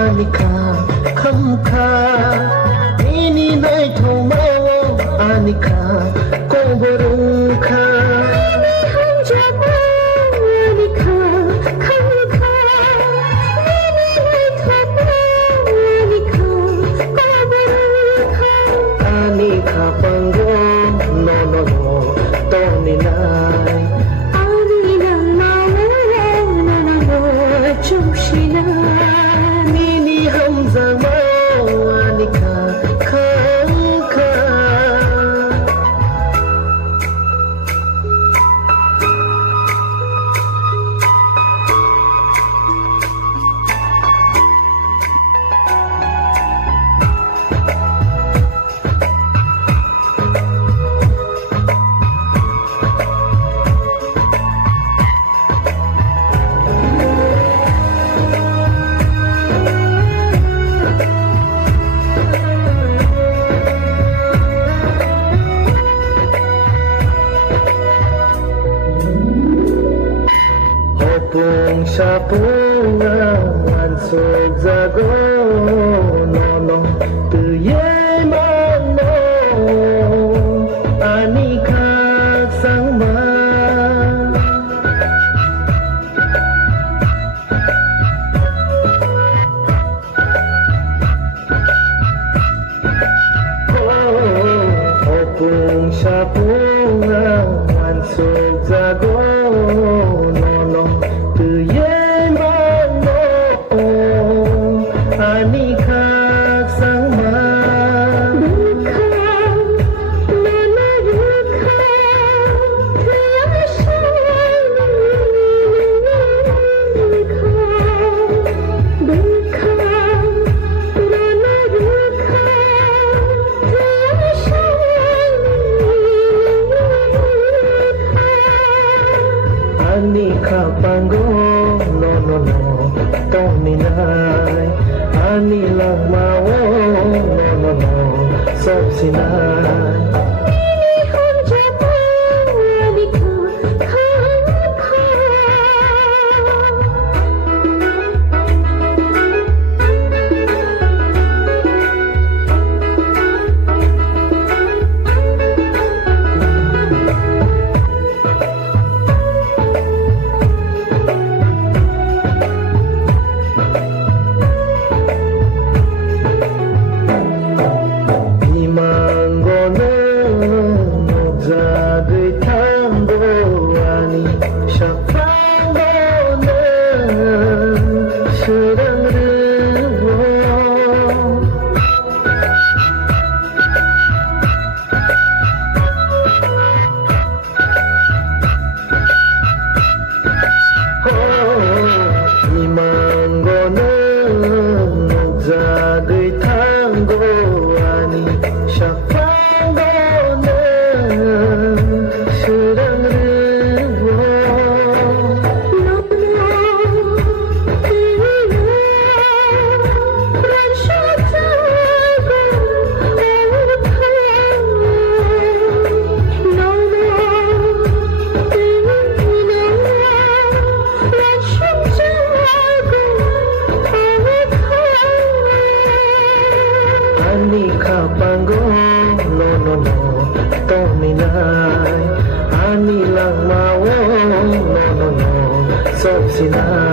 anika khamkha ini nai thoma anika koborukha sa pungan sug zago nono tuyay mano anika sangma opung sa pungan sug zago nono tuyay mano anika sangma anika panggo no no no tominay anilang mawo no no no sob sinay anika panggo no no no tominay anilang mawo no no no sob sinay